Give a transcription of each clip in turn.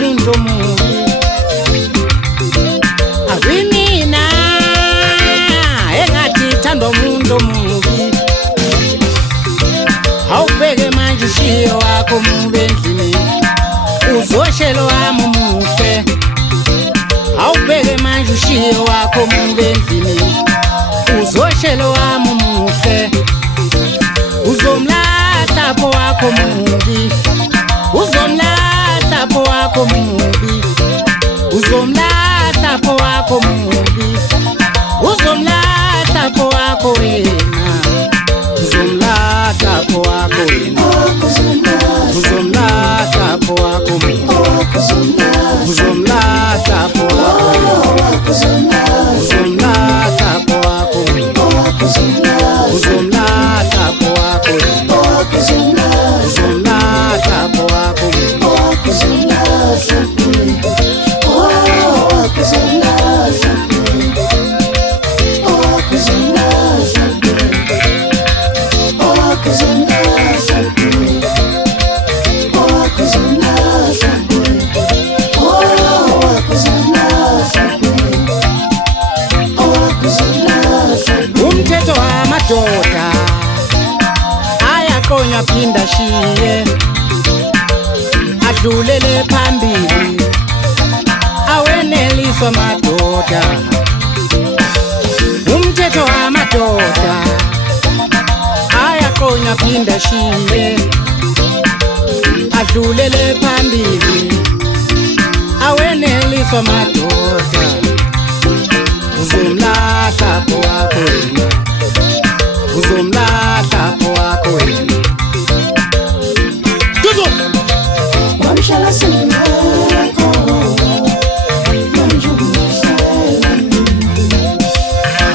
umuntu omubi. Awimina engathi thanda umuntu omubi. Awubheke manje ushiye wakho omubi endlini, uzoshelo wami umuhle. Awubheke manje ushiye wakho omubi endlini, uzoshelo wami umuhle. Uzomlahla pho wakho omubi, uzomlahla pho wakho omubi, uzomlahla pho wakho omubi, uzomlahla pho wakho wena, uzomlahla pho wakho wena, uzomlahla pho wakho omubi, uzomlahla pho wakho wena, uzomlahla pho wakho omubi, uzomlahla pho wakho wena, uzomlahla pho wakho omubi. Umthetho wamadoda ayaqonywa phinda shiye, adlulele phambili aweneliswa madoda. Umthetho wamadoda ayaqonywa phinda shiye, adlulele phambili aweneliswa madoda. Uzomlahla pho wakho wena, uzomlahla pho wakho wena. Tuzo Wamshala singakho manje umshela,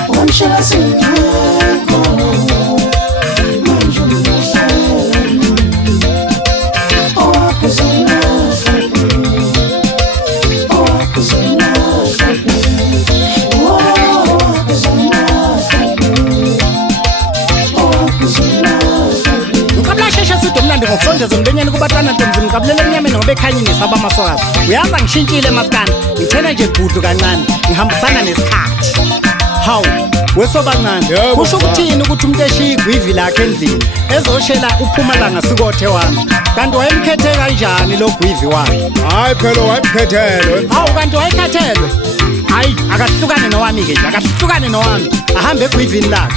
wamshala singakho manje umshela, owakuzolahla, owakuzolahla, ngikabula shesha sido mnandi ngokusondeza umlonyeni kubatana ntombi, ngikabulela enyameni ngoba ekhanyeni nesaba amaswakazi. Uyaza ngishintshile maskani, ngithena nje gudlu kancane, ngihambisana nesikhathi. Hawu wesobancane, kusho ukuthini ukuthi umuntu eshiya igwivi lakhe endlini ezoshela uPhumalanga Sikothe wami? Kanti wayemkhethe kanjani lo gwivi wakhe? Hayi phela wayemkhethelwe. Hawu kanti wayekhathelwe? Hayi akahlukane nowami-ke nje, akahlukane nowami, ahambe egwivini lakhe.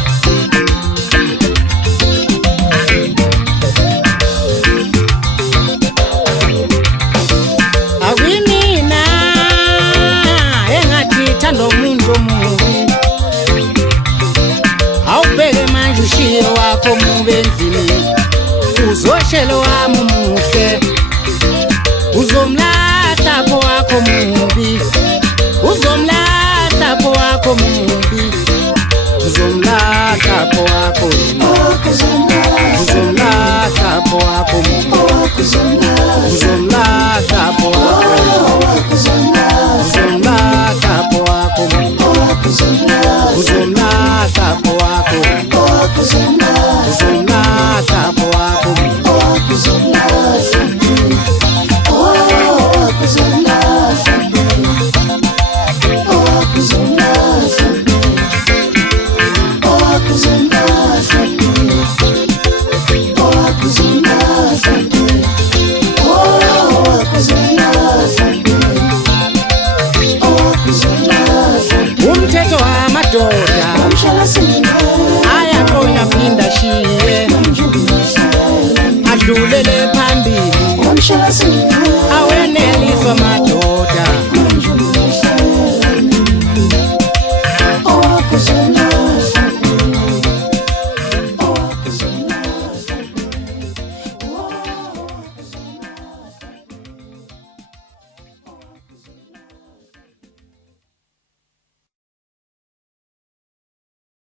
Awimina engathi thanda umuntu omubi. Awubheke manje ushiye wakho omubi endlini, uzoshelo wami umuhle. Uzomlahla pho wakho omubi, uzomlahla pho wakho omubi, uzomlahla pho wakho wena, uzomlahla pho wakho omubi, uzomlahla pho